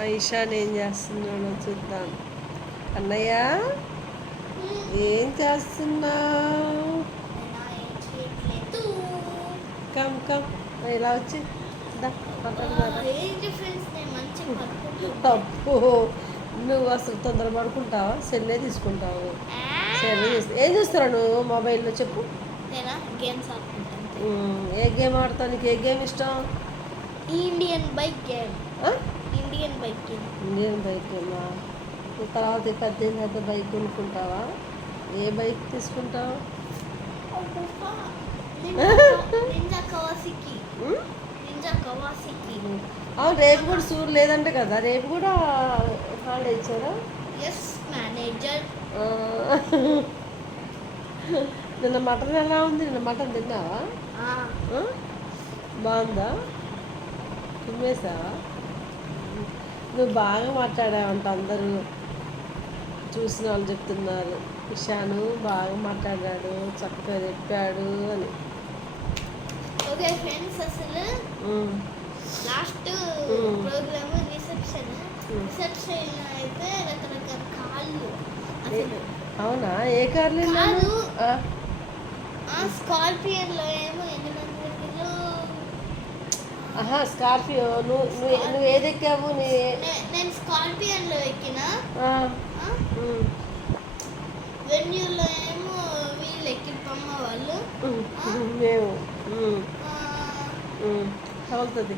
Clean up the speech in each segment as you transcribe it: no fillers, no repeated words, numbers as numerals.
మా ఇషాన్ ఏం చేస్తున్నాడో చూద్దాం. అన్నయ్య ఏం చేస్తున్నావు? కమ్ కమ్ ఇలా వచ్చి తప్పు. నువ్వు అసలు తొందర పడుకుంటావా? సెల్లే తీసుకుంటావు. సెల్ ఏం చూస్తున్నావు నువ్వు మొబైల్లో చెప్పు. ఏ గేమ్ ఆడతావు? నీకు ఏ గేమ్ ఇష్టం? Indian bike game. Indian bike గేమా? తర్వాత పెద్ద బైక్ కొనుక్కుంటావా? ఏ బైక్ తీసుకుంటావు? అవును, రేపు కూడా సూర్ లేదంటే కదా, రేపు కూడా హాలిడే ఇచ్చారా? నిన్న మటన్ ఎలా ఉంది? నిన్న మటన్ తిన్నావా? బాగుందా? తిమ్మేసావా? నువ్వు బాగా మాట్లాడావంట, అందరూ చూసిన వాళ్ళు చెప్తున్నారు. ఇషాను బాగా మాట్లాడాడు, చక్కగా చెప్పాడు అని. ఓకే ఫ్రెండ్స్, అసలు లాస్ట్ ప్రోగ్రామ్ రిసెప్షన్ అయితే రకరకాల కార్లు. అవునా? ఏ కార్లు? స్కార్పియన్లో ఏమో 800. స్కార్పియో. నువ్వు ఏది ఎక్కావు? నేను స్కార్పియన్లో ఎక్కిన. వెన్యూలో ఏమో వీళ్ళు ఎక్కిపమ్మ వాళ్ళు. మేము అవుతుంది.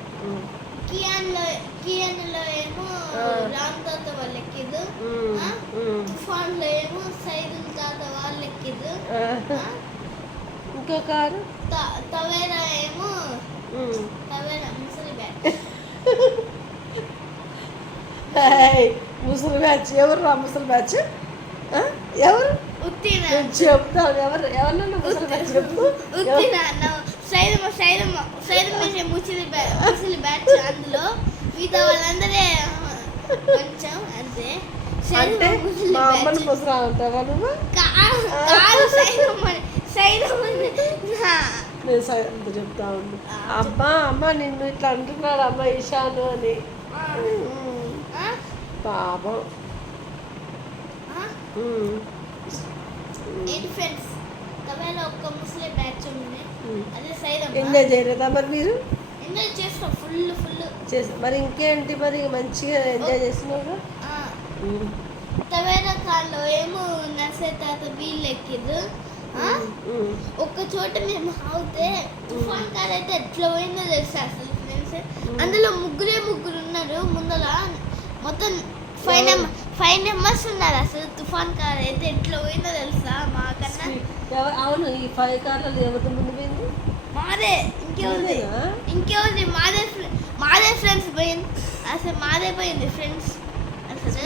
కియాన్లో ఏమో రామ్ తాత వాళ్ళు ఎక్కిదు. తుఫాన్లో ఏమో సైదుల్ తాత వాళ్ళు ఎక్కిదు. ఇంకో కారు తవేరా ఏమో తవేరా ముసలి బ్యాచ్. ముసలి బ్యాచ్ ఎవరు? రా ముసలి బ్యాచ్ ఎవరు చెప్తావు? ఎవరన్నా ముసలి బ్యాచ్ చెప్పు. ముసలి బ్యాచ్ అందులో మిగతా వాళ్ళందరే కొంచెం అంతే. అంటే మా అమ్మని ముసరా ఉంటావా నువ్వు? నేను సైలెంట్ చెప్తా ఉంది. అమ్మ నిన్ను ఇట్లా అంటున్నాడు అమ్మ ఇషాను అని. పాపం. ఎంజాయ్ చేయలేదా మరి మీరు? ఎంజాయ్ చేస్తాం ఫుల్ చేస్తా. మరి ఇంకేంటి, మరి మంచిగా ఎంజాయ్ చేస్తున్నావు. తవేరా కార్లో ఏమో నర్సే తాత వీళ్ళు ఎక్కిరు. ఒక్క చోట మేము ఆగితే తుఫాన్ కార్ అయితే ఎట్లా పోయిందో తెలుసా అసలు ఫ్రెండ్స్. అందులో ముగ్గురు ఉన్నారు ముందర. మొత్తం 5 మెంబర్స్ ఉన్నారు. అసలు తుఫాన్ కార్ అయితే ఎట్లా పోయిందో తెలుసా మాకన్నా. అవును, ఈ 5 కార్లలో ఎవరితో ముందు పోయింది? మాదే. ఇంకేముంది మాదే ఫ్రెండ్స్ పోయింది. అసలు మాదే పోయింది ఫ్రెండ్స్. అసలు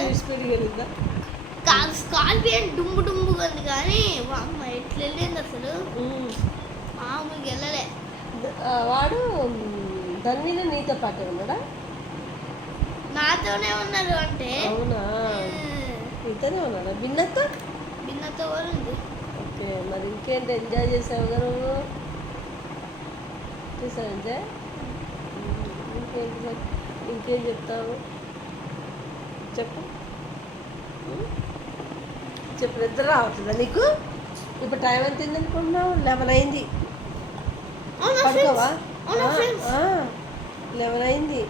స్కార్పియన్ డుంబుగా ఉంది కానీ అమ్మ ఎట్లా వెళ్ళింది అసలు. మామూలుగా వెళ్ళలే. వాడు దాని మీద నీతో పాటు ఉన్నాడా? నాతోనే ఉన్నారు. అంటే అవునా? నీతోనే ఉన్నాడా? భిన్నతో కూడా ఉంది. ఓకే, మరి ఇంకేంటి ఎంజాయ్ చేసావు కదా నువ్వు? చేసావు ఎంజాయ్? ఇంకేం చెప్తావు చెప్పు. నిద్ర రావట్లేదా నీకు? ఇప్పుడు టైం ఎంత అయింది అనుకుంటున్నావు? 11 అయింది. పడుకోవా? 11 అయింది.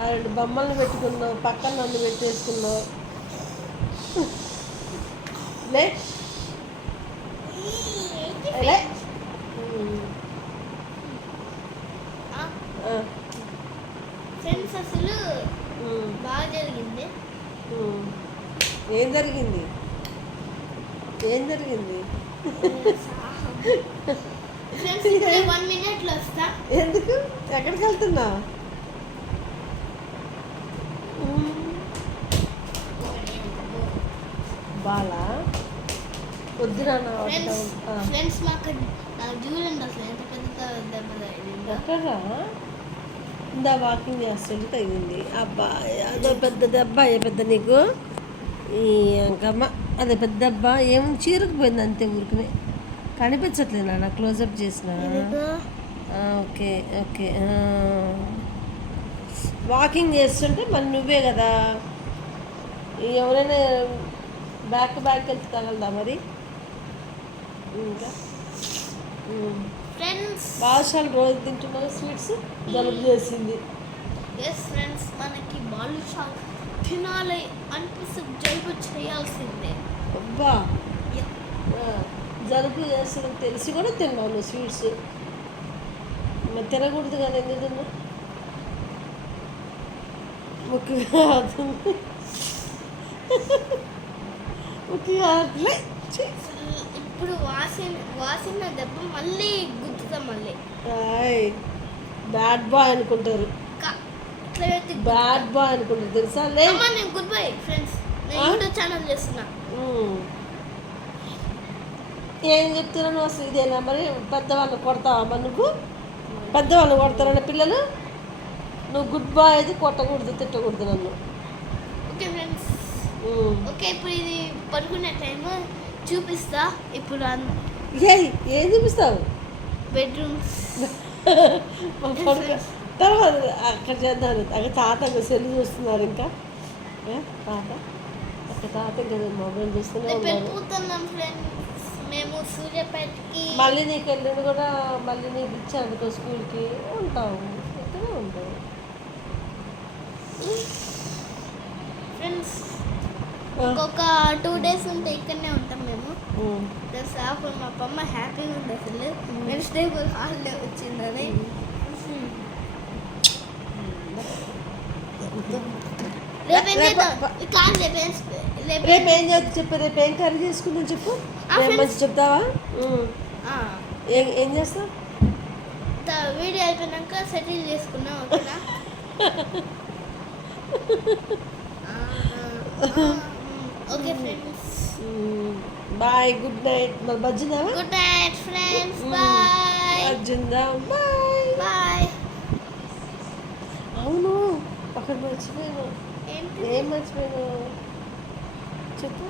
ఆ 2 బొమ్మలను పెట్టుకున్నావు, పక్కన నన్ను పెట్టేసుకున్నావు. లే ఫ్రెండ్స్, అసలు బాగా జరిగింది. ఏం జరిగింది? ఫ్రెండ్స్, 1 minute వస్తా. ఎందుకు? ఎక్కడికి వెళ్తున్నావు? బాలా వద్దురా. ఫ్రెండ్స్, మాకు చూడండి అసలు ఎంత పెద్ద దెబ్బ తగిలిందో. ఎక్కడ్రా? ఇందా వాకింగ్ చేస్తుంటే తగిలింది. అబ్బా, అదో పెద్ద దెబ్బ. పెద్ద నీకు ఈ అంకమ్మ అదే పెద్ద దెబ్బ. ఏముంది, చీరకుపోయింది అంతే. ఊరికనే కనిపించట్లేదు నాన్న, క్లోజప్ చేసిన. ఓకే వాకింగ్ చేస్తుంటే మరి నువ్వే కదా, ఎవరైనా బ్యాక్ వెళ్తే తగలదా మరి? ఇంకా ఫ్రెండ్స్ బాదుషాలు రోజు తింటున్నావు స్వీట్స్, జలుబు చేసింది. ఎస్ ఫ్రెండ్స్, మనకి బాదుషా తినాలి అనిపిస్తే జలుబు చేయాల్సిందే. అబ్బా, జలుబు చేస్తుందని తెలిసి కూడా తిన్నావు నువ్వు స్వీట్స్. మరి తినకూడదు కానీ ఎందుకు తిన్నావు? ముఖ్యంగా ముఖ్యంగా ఇప్పుడు వాసిన దెబ్బ మళ్ళీ గుద్దుతాం మళ్ళీ. బ్యాడ్ బాయ్ అనుకుంటారు, బ్యాడ్ బాయ్ అనుకుంటారు తెలుసా? నేను గుడ్ బై ఫ్రెండ్స్, నేను యూట్యూబ్ ఛానల్ చేస్తున్నా. ఏం చెప్తున్నాను అసలు? ఇదేనా మరి? పెద్దవాళ్ళు కొడతావా మరి నువ్వు? పెద్దవాళ్ళు కొడతారన్న పిల్లలు, నువ్వు గుడ్ బాయ్ అది కొట్టకూడదు, తిట్టకూడదు నన్ను. ఓకే ఫ్రెండ్స్, ఓకే ఇప్పుడు ఇది పడుకునే టైం చూపిస్తా. ఇప్పుడు ఏం చూపిస్తావు? బెడ్రూమ్స్ తర్వాత అక్కడ చేద్దాం. అక్కడ తాత సెల్ చూస్తున్నారు ఇంకా. తాత అక్కడ తాత ఇంకా మొబైల్ చూస్తూనే ఉన్నారు. వెళ్ళిపోతున్నాం ఫ్రెండ్స్ మేము సూర్యాపేటకి. మళ్ళీ నీకు వెళ్ళింది కూడా, మళ్ళీ నీకు ఇచ్చాను స్కూల్కి ఉంటావు, ఇక్కడే ఉంటావు ఫ్రెండ్స్. ఇంకొక 2 days ఉంటే ఇక్కడనే ఉంటాం మేము. తెలుసా అప్పుడు మా అమ్మ హ్యాపీగా ఉంది అసలు, వెన్స్డే హాలిడే వచ్చిందని. రేపు ఏం చేద్దాం? రేపు ఏం చేద్దాం చెప్పు. రేపు ఏం కర్రీ చేసుకుందాం చెప్పు. మంచి చెప్తావా? ఏం చేస్తావు? వీడియో అయిపోయినాక సెటిల్ చేసుకున్నాం, ఓకేనా? Okay friends, bye, good night. మరి బజ్జిందా? Good night friends, bye. బజ్జిందా? Bye bye. అవును, అక్కడ మర్చిపోయాను. ఏం మర్చిపోయాను చెప్పు.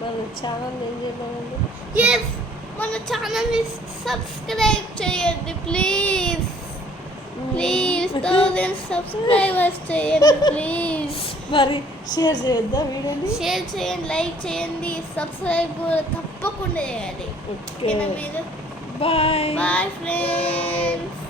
మన ఛానల్ ఏం చేయమనండి? ఎస్, మన ఛానల్ని సబ్స్క్రైబ్ చేయండి ప్లీజ్. ప్లీజ్ 1000 సబ్స్క్రైబర్స్ చేయండి ప్లీజ్. మరి షేర్ చేయొద్దా వీడియోని? షేర్ చేయండి, లైక్ చేయండి, సబ్స్క్రైబ్ కూడా తప్పకుండా చేయాలి. ఓకే, మీరు బాయ్ బాయ్ ఫ్రెండ్స్.